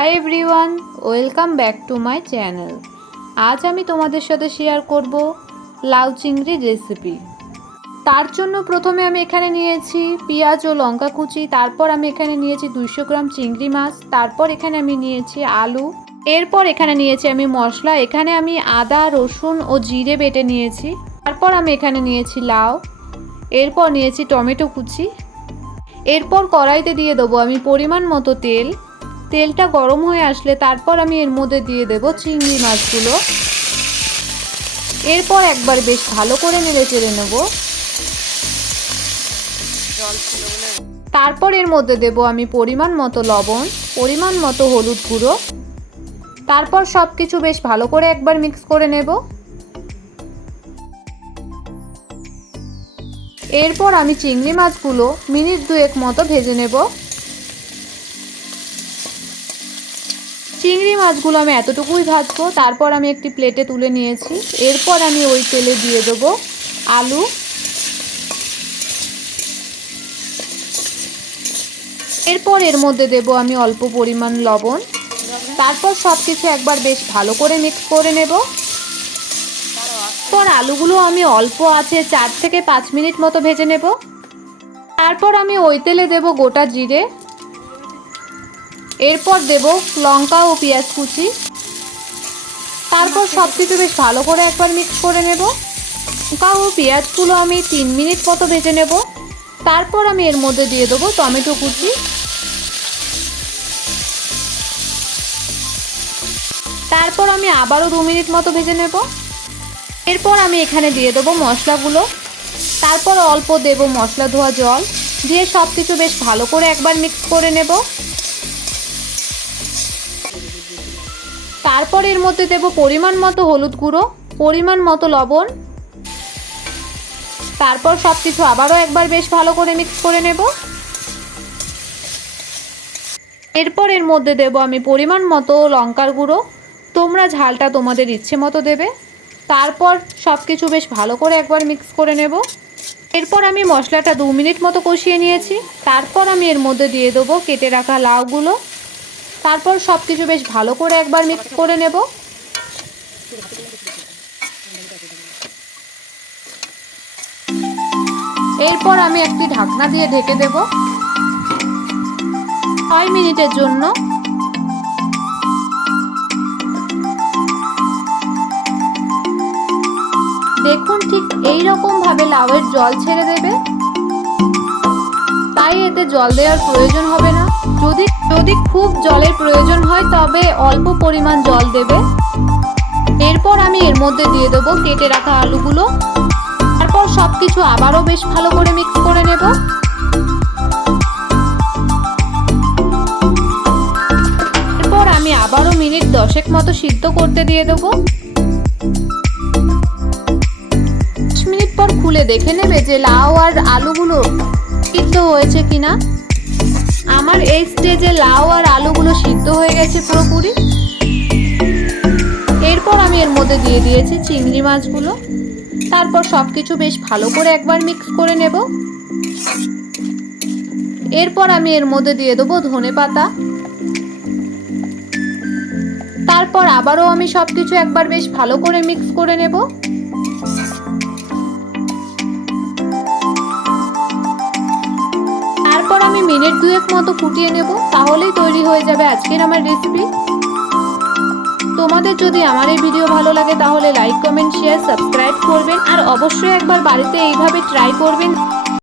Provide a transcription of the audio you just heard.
Hi everyone welcome back to my channel আজ আমি তোমাদের সাথে শেয়ার করব লাউ চিংড়ির রেসিপি তার জন্য প্রথমে আমি এখানে নিয়েছি পেঁয়াজ ও লঙ্কা কুচি, তারপর আমি এখানে নিয়েছি দুইশো গ্রাম চিংড়ি মাছ, তারপর এখানে আমি নিয়েছি আলু, এরপর এখানে নিয়েছি আমি মশলা, এখানে আমি আদা, রসুন ও জিরে বেটে নিয়েছি, তারপর আমি এখানে নিয়েছি লাউ, এরপর নিয়েছি টমেটো কুচি, এরপর কড়াইতে দিয়ে দেবো আমি পরিমাণ মতো তেল তেলটা গরম হয়ে আসলে তারপর আমি এর মধ্যে দিয়ে দেব চিংড়ি মাছগুলো। এরপর একবার বেশ ভালো করে নেড়ে চেড়ে নেব। তারপর এর মধ্যে দেব আমি পরিমাণ মতো লবণ, পরিমাণ মতো হলুদ গুঁড়ো। তারপর সব কিছু বেশ ভালো করে একবার মিক্স করে নেব। এরপর আমি চিংড়ি মাছগুলো মিনিট দুয়েক মতো ভেজে নেব। চিংড়ি মাছগুলো আমি এতটুকুই ভাজবো। তারপর আমি একটি প্লেটে তুলে নিয়েছি। এরপর আমি ওই তেলে দিয়ে দেবো আলু। এরপর এর মধ্যে দেব আমি অল্প পরিমাণ লবণ। তারপর সব কিছু একবার বেশ ভালো করে মিক্স করে নেব। পর আলুগুলো আমি অল্প আছে চার থেকে পাঁচ মিনিট মতো ভেজে নেব। তারপর আমি ওই তেলে দেব গোটা জিরে। এরপর দেব লঙ্কা ও পেঁয়াজ কুচি। তারপর সব কিছু বেশ ভালো করে একবার মিক্স করে নেব। লঙ্কা ও পেঁয়াজগুলো আমি তিন মিনিট মতো ভেজে নেব। তারপর আমি এর মধ্যে দিয়ে দেবো টমেটো কুচি। তারপর আমি আবারও দু মিনিট মতো ভেজে নেব। এরপর আমি এখানে দিয়ে দেবো মশলাগুলো। তারপর অল্প দেব মশলা ধোয়া জল। দিয়ে সব কিছু বেশ ভালো করে একবার মিক্স করে নেব। তারপর এর মধ্যে দেব পরিমাণ মতো হলুদ গুঁড়ো, পরিমাণ মতো লবণ। তারপর সব কিছু আবারও একবার বেশ ভালো করে মিক্স করে নেব। এরপর এর মধ্যে দেব আমি পরিমাণ মতো লঙ্কার গুঁড়ো। তোমরা ঝালটা তোমাদের ইচ্ছে মতো দেবে। তারপর সব কিছু বেশ ভালো করে একবার মিক্স করে নেব। এরপর আমি মশলাটা দু মিনিট মতো কষিয়ে নিয়েছি। তারপর আমি এর মধ্যে দিয়ে দেবো কেটে রাখা লাউগুলো। তারপর সব কিছু বেশ ভালো করে একবার মিক্স করে নেব। এরপর আমি একটি ঢাকনা দিয়ে ঢেকে দেব। ছয় মিনিটের জন্য। দেখুন ঠিক এই রকম ভাবে লাউয়ের জল ছেড়ে দেবে। তাই এতে জল দেওয়ার প্রয়োজন হবে না। যদি যদি খুব জলের প্রয়োজন হয়, তবে অল্প পরিমাণ জল দেবে। এরপর আমি এর মধ্যে দিয়ে দেবো কেটে রাখা আলুগুলো। তারপর সব কিছু আবারও বেশ ভালো করে মিক্স করে নেব। এরপর আমি আবারও মিনিট দশেক মতো সিদ্ধ করতে দিয়ে দেবো। মিনিট পর খুলে দেখে নেবে যে লাউ আর আলুগুলো সিদ্ধ হয়েছে কিনা। আমার এই স্টেজে লাউ আর আলুগুলো সিদ্ধ হয়ে গেছে পুরোপুরি। এরপর আমি এর মধ্যে দিয়ে দিয়েছি চিংড়ি মাছগুলো। তারপর সব কিছু বেশ ভালো করে একবার মিক্স করে নেব। এরপর আমি এর মধ্যে দিয়ে দেবো ধনে পাতা। তারপর আবারও আমি সব কিছু একবার বেশ ভালো করে মিক্স করে নেব। মিনিট দুয়েক মতো ফুটিয়ে নেব, তাহলেই তৈরি হয়ে যাবে আজকের আমার রেসিপি তোমাদের যদি আমার এই ভিডিও ভালো লাগে, তাহলে লাইক কমেন্ট শেয়ার সাবস্ক্রাইব করবেন। আর অবশ্যই একবার বাড়িতে এইভাবে ট্রাই করবেন।